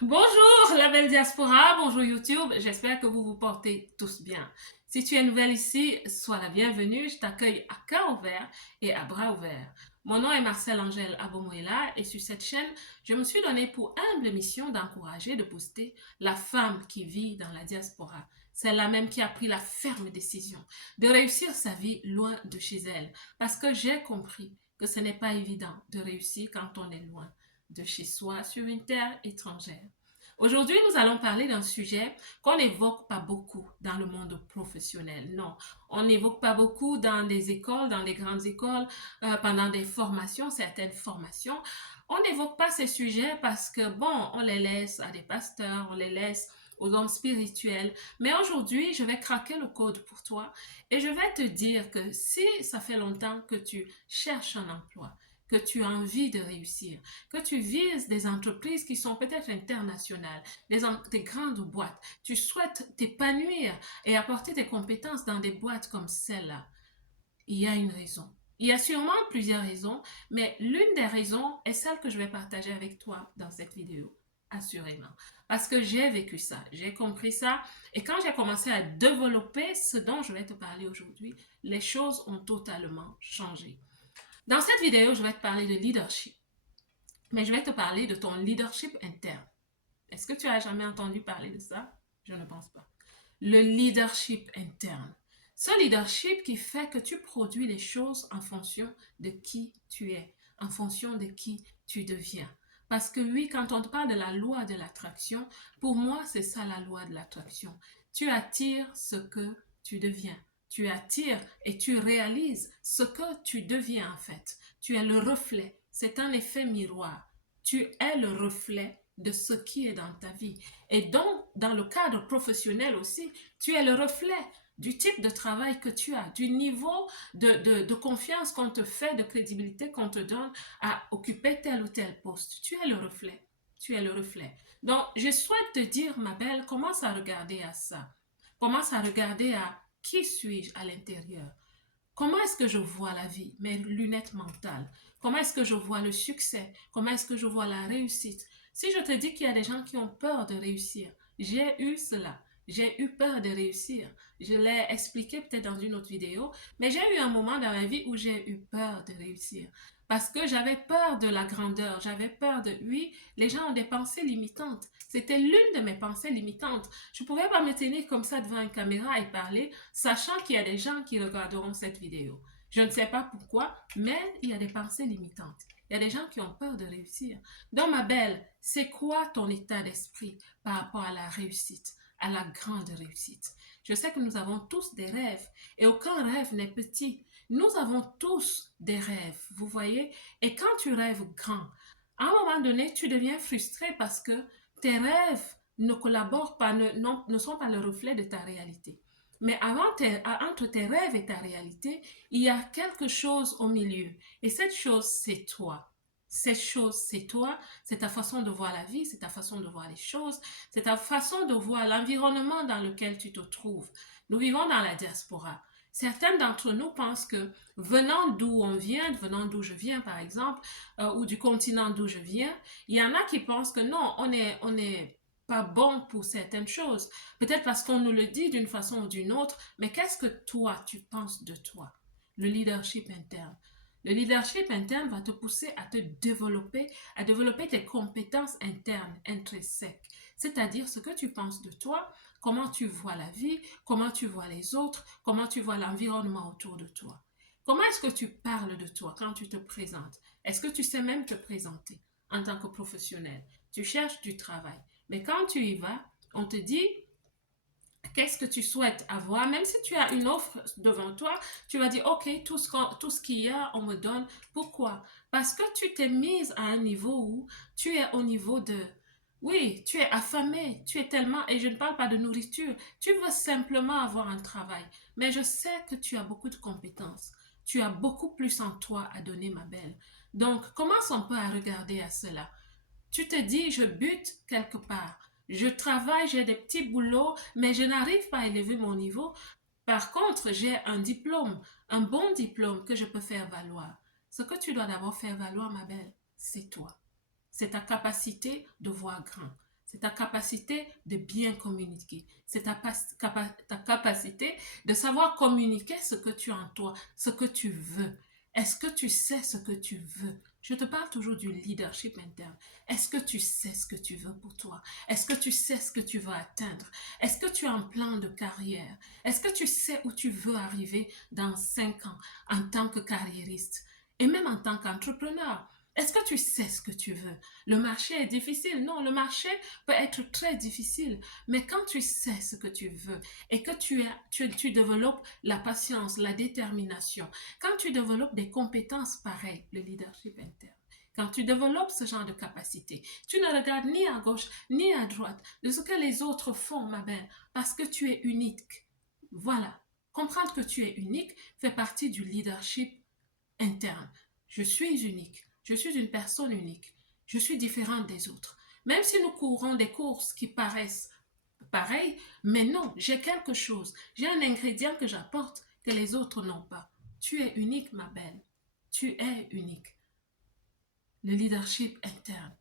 Bonjour la belle diaspora, bonjour YouTube, j'espère que vous vous portez tous bien. Si tu es nouvelle ici, sois la bienvenue, je t'accueille à cœur ouvert et à bras ouverts. Mon nom est Marcel Angèle Abomoela et sur cette chaîne, je me suis donné pour humble mission d'encourager, de booster la femme qui vit dans la diaspora. Celle-là même qui a pris la ferme décision de réussir sa vie loin de chez elle. Parce que j'ai compris que ce n'est pas évident de réussir quand on est loin de chez soi sur une terre étrangère. Aujourd'hui, nous allons parler d'un sujet qu'on n'évoque pas beaucoup dans le monde professionnel. Non, on n'évoque pas beaucoup dans les écoles, dans les grandes écoles, pendant des formations, certaines formations. On n'évoque pas ces sujets parce que, bon, on les laisse à des pasteurs, on les laisse aux hommes spirituels. Mais aujourd'hui, je vais craquer le code pour toi et je vais te dire que si ça fait longtemps que tu cherches un emploi, que tu as envie de réussir, que tu vises des entreprises qui sont peut-être internationales, des grandes boîtes, tu souhaites t'épanouir et apporter tes compétences dans des boîtes comme celle-là, il y a une raison. Il y a sûrement plusieurs raisons, mais l'une des raisons est celle que je vais partager avec toi dans cette vidéo, assurément. Parce que j'ai vécu ça, j'ai compris ça, et quand j'ai commencé à développer ce dont je vais te parler aujourd'hui, les choses ont totalement changé. Dans cette vidéo, je vais te parler de leadership, mais je vais te parler de ton leadership interne. Est-ce que tu as jamais entendu parler de ça? Je ne pense pas. Le leadership interne. Ce leadership qui fait que tu produis les choses en fonction de qui tu es, en fonction de qui tu deviens. Parce que oui, quand on te parle de la loi de l'attraction, pour moi, c'est ça la loi de l'attraction. Tu attires ce que tu deviens. Tu attires et tu réalises ce que tu deviens en fait. Tu es le reflet. C'est un effet miroir. Tu es le reflet de ce qui est dans ta vie. Et donc, dans le cadre professionnel aussi, tu es le reflet du type de travail que tu as, du niveau de confiance qu'on te fait, de crédibilité qu'on te donne à occuper tel ou tel poste. Tu es le reflet. Tu es le reflet. Donc, je souhaite te dire, ma belle, commence à regarder à ça. Commence à regarder à qui suis-je à l'intérieur. Comment est-ce que je vois la vie, mes lunettes mentales? Comment est-ce que je vois le succès? Comment est-ce que je vois la réussite? Si je te dis qu'il y a des gens qui ont peur de réussir, j'ai eu cela. J'ai eu peur de réussir. Je l'ai expliqué peut-être dans une autre vidéo, mais j'ai eu un moment dans ma vie où j'ai eu peur de réussir. Parce que j'avais peur de la grandeur, j'avais peur de... Oui, les gens ont des pensées limitantes. C'était l'une de mes pensées limitantes. Je ne pouvais pas me tenir comme ça devant une caméra et parler, sachant qu'il y a des gens qui regarderont cette vidéo. Je ne sais pas pourquoi, mais il y a des pensées limitantes. Il y a des gens qui ont peur de réussir. Donc, ma belle, c'est quoi ton état d'esprit par rapport à la réussite, à la grande réussite? Je sais que nous avons tous des rêves et aucun rêve n'est petit. Nous avons tous des rêves, vous voyez? Et quand tu rêves grand, à un moment donné, tu deviens frustré parce que tes rêves ne collaborent pas, ne sont pas le reflet de ta réalité. Mais entre tes rêves et ta réalité, il y a quelque chose au milieu. Et cette chose, c'est toi. Cette chose, c'est toi, c'est ta façon de voir la vie, c'est ta façon de voir les choses, c'est ta façon de voir l'environnement dans lequel tu te trouves. Nous vivons dans la diaspora. Certains d'entre nous pensent que venant d'où on vient, venant d'où je viens par exemple, ou du continent d'où je viens, il y en a qui pensent que non, on est pas bon pour certaines choses. Peut-être parce qu'on nous le dit d'une façon ou d'une autre, mais qu'est-ce que toi, tu penses de toi? Le leadership interne. Le leadership interne va te pousser à développer tes compétences internes, intrinsèques. C'est-à-dire ce que tu penses de toi, comment tu vois la vie, comment tu vois les autres, comment tu vois l'environnement autour de toi. Comment est-ce que tu parles de toi quand tu te présentes? Est-ce que tu sais même te présenter en tant que professionnel? Tu cherches du travail. Mais quand tu y vas, on te dit qu'est-ce que tu souhaites avoir. Même si tu as une offre devant toi, tu vas dire, OK, tout ce qu'il y a, on me donne. Pourquoi? Parce que tu t'es mise à un niveau où tu es au niveau de... Oui, tu es affamé, tu es tellement... Et je ne parle pas de nourriture. Tu veux simplement avoir un travail. Mais je sais que tu as beaucoup de compétences. Tu as beaucoup plus en toi à donner, ma belle. Donc, commence un peu à regarder à cela. Tu te dis, je bute quelque part. Je travaille, j'ai des petits boulots, mais je n'arrive pas à élever mon niveau. Par contre, j'ai un diplôme, un bon diplôme que je peux faire valoir. Ce que tu dois d'abord faire valoir, ma belle, c'est toi. C'est ta capacité de voir grand. C'est ta capacité de bien communiquer. C'est ta capacité de savoir communiquer ce que tu as en toi, ce que tu veux. Est-ce que tu sais ce que tu veux? Je te parle toujours du leadership interne. Est-ce que tu sais ce que tu veux pour toi? Est-ce que tu sais ce que tu veux atteindre? Est-ce que tu as un plan de carrière? Est-ce que tu sais où tu veux arriver dans 5 ans en tant que carriériste et même en tant qu'entrepreneur? Est-ce que tu sais ce que tu veux? Le marché est difficile. Non, le marché peut être très difficile. Mais quand tu sais ce que tu veux et que tu développes la patience, la détermination, quand tu développes des compétences pareilles, le leadership interne, quand tu développes ce genre de capacité, tu ne regardes ni à gauche ni à droite de ce que les autres font, ma belle, parce que tu es unique. Voilà. Comprendre que tu es unique fait partie du leadership interne. Je suis unique. Je suis une personne unique. Je suis différente des autres. Même si nous courons des courses qui paraissent pareilles, mais non, j'ai quelque chose. J'ai un ingrédient que j'apporte que les autres n'ont pas. Tu es unique, ma belle. Tu es unique. Le leadership interne.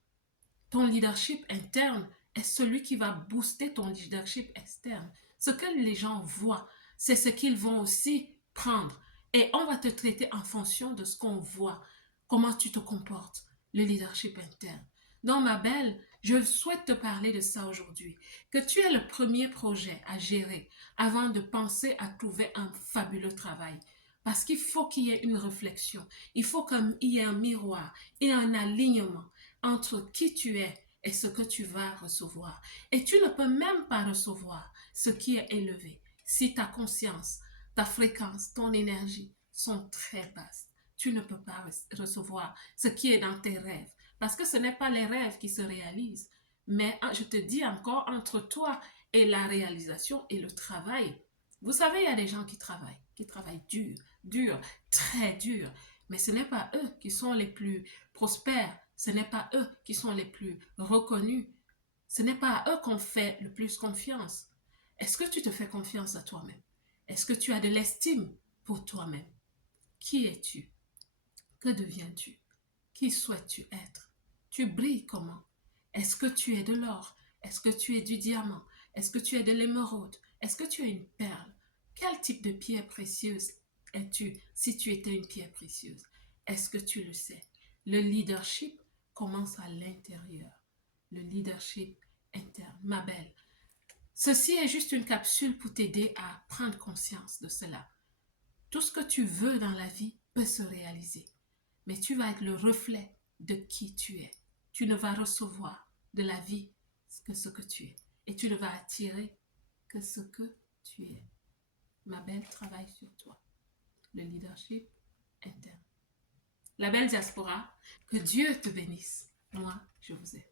Ton leadership interne est celui qui va booster ton leadership externe. Ce que les gens voient, c'est ce qu'ils vont aussi prendre. Et on va te traiter en fonction de ce qu'on voit, comment tu te comportes, le leadership interne. Donc, ma belle, je souhaite te parler de ça aujourd'hui. Que tu aies le premier projet à gérer avant de penser à trouver un fabuleux travail. Parce qu'il faut qu'il y ait une réflexion. Il faut qu'il y ait un miroir et un alignement entre qui tu es et ce que tu vas recevoir. Et tu ne peux même pas recevoir ce qui est élevé si ta conscience, ta fréquence, ton énergie sont très basses. Tu ne peux pas recevoir ce qui est dans tes rêves parce que ce n'est pas les rêves qui se réalisent. Mais je te dis encore, entre toi et la réalisation et le travail, vous savez, il y a des gens qui travaillent dur, dur, très dur, mais ce n'est pas eux qui sont les plus prospères, ce n'est pas eux qui sont les plus reconnus, ce n'est pas à eux qu'on fait le plus confiance. Est-ce que tu te fais confiance à toi-même? Est-ce que tu as de l'estime pour toi-même? Qui es-tu? Que deviens-tu? Qui souhaites-tu être? Tu brilles comment? Est-ce que tu es de l'or? Est-ce que tu es du diamant? Est-ce que tu es de l'émeraude? Est-ce que tu es une perle? Quel type de pierre précieuse es-tu si tu étais une pierre précieuse? Est-ce que tu le sais? Le leadership commence à l'intérieur. Le leadership interne. Ma belle, ceci est juste une capsule pour t'aider à prendre conscience de cela. Tout ce que tu veux dans la vie peut se réaliser, mais tu vas être le reflet de qui tu es. Tu ne vas recevoir de la vie que ce que tu es, et tu ne vas attirer que ce que tu es. Ma belle, travaille sur toi. Le leadership interne. La belle diaspora, que Dieu te bénisse. Moi, je vous aime.